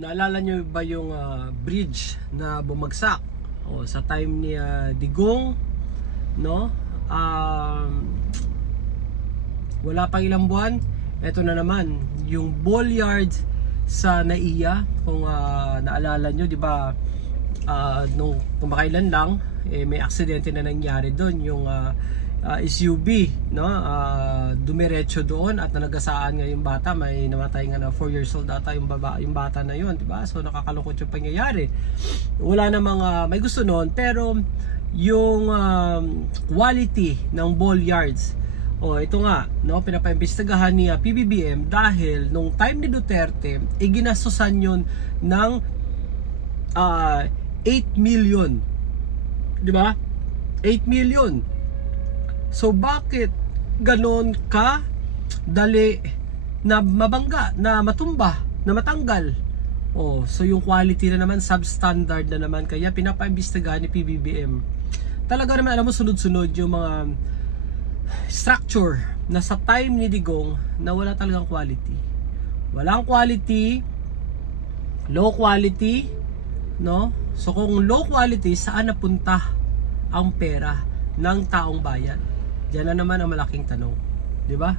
Naalala nyo ba yung bridge na bumagsak sa time ni Digong, no? Wala pang ilang buwan, eto na naman yung Bolyards sa NAIA. Kung naalala nyo, di ba, nung kumakailan lang may aksidente na nangyari doon, yung SUV, no, dumiretso doon at nagasaan nga yung bata. May namatay nga na 4 years old ata yung bata na yun, diba? So nakakalungkot yung pangyayari. Wala namang may gusto noon, pero yung quality ng Bolyards, ito nga, no, pinapaimbestigahan ni PBBM dahil nung time ni Duterte, iginastosan yun ng 8 million, diba? 8 million. So bakit ganon ka dali na mabangga, na matumba, na matanggal? So yung quality na naman, substandard na naman, kaya pinapaimbestigahan ni PBBM. Talaga naman, alam mo, sunod-sunod yung mga structure na sa time ni Digong na wala talagang quality. Walang quality, low quality, no? So kung low quality, saan napunta ang pera ng taong bayan? Diyan na naman ang malaking tanong, di ba?